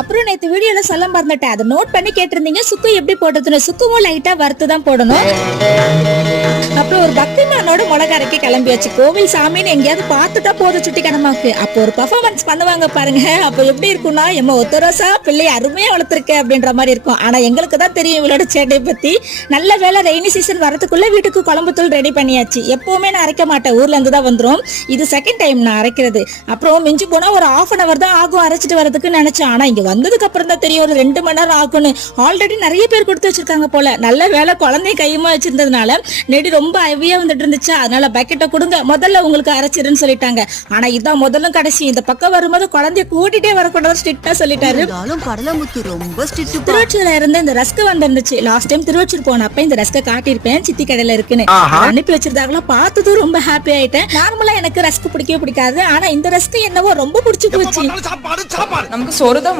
அப்புறம் நேத்து வீடியோல சொல்ல மறந்துட்டேன். அதை நோட் பண்ணி கேட்டிருந்தீங்க. சுக்கு எப்படி போடுறதுன்னு. சுக்குமும் லைட்டா வறுத்து தான் போடணும். அப்புறம் ஒரு பக்திமானோட மிளகா கிளம்பி கிளம்பியாச்சு கோவில் சாமின்னு எங்கேயாவது பார்த்துட்டா போதும் சுட்டி கடமாக்கு அப்போ ஒரு பர்ஃபார்மன்ஸ் பண்ணுவாங்க பாருங்க. அப்போ எப்படி இருக்கும்னா எம்ம ஒத்தரசா பிள்ளையை அருமையா வளர்த்துருக்க அப்படின்ற மாதிரி இருக்கும். ஆனா எங்களுக்கு தான் தெரியும் இவளோட சேட்டை பத்தி. நல்ல வேலை ரெய்னி சீசன் வரதுக்குள்ள வீட்டுக்கு குழம்பு தூள் ரெடி பண்ணியாச்சு. எப்பவுமே நான் அரைக்க மாட்டேன். ஊர்ல இருந்து தான் வந்துரும். இது செகண்ட் டைம் நான் அரைக்கிறது. அப்புறம் மிஞ்சி போனா ஒரு ஆஃப் அன் அவர் தான் ஆகும் அரைச்சிட்டு வரதுக்கு நினைச்சேன். ஆனா இங்க வந்ததுக்கு அப்புறம் தான் தெரியும். ஒரு ரெண்டு மணி நேரம் ஆகும்னு. ஆல்ரெடி நிறைய பேர் கொடுத்து வச்சிருக்காங்க போல. நல்ல வேலை குழந்தைய கையுமா வச்சிருந்ததுனால நெடி ரொம்ப ஹெவியா வந்துட்டு இருந்துச்சு அதனால பக்கெட்டை கொடுங்க. முதல்ல உங்களுக்கு அரைச்சிருன்னு சொல்லிட்டாங்க. ஆனா இதான் முதல்லும் கடைசி. இந்த பக்கம் வரும்போது குழந்தைய கூட்டிட்டே வரக்கூடாது ஸ்ட்ரிக்டா சொல்லிட்டாரு. கடலமுத்து ரொம்ப ஸ்ட்ரிக்ட் திருவச்சூர்ல இருந்து இந்த ரஸ்க் வந்திருந்துச்சு. லாஸ்ட் டைம் திருவச்சூர் போனப்ப இந்த ரஸ்க காட்டியிருப்பேன் சித்தி கடையில இருக்குன்னு அனுப்பி வச்சிருந்தாங்களா? பார்த்ததும் ரொம்ப ஹாப்பி ஆயிட்டேன். நார்மலா எனக்கு ரஸ்க் பிடிக்கவே பிடிக்காது. ஆனா இந்த ரஸ்க் என்னவோ ரொம்ப பிடிச்சு போச்சு. நமக்கு சோறு தான்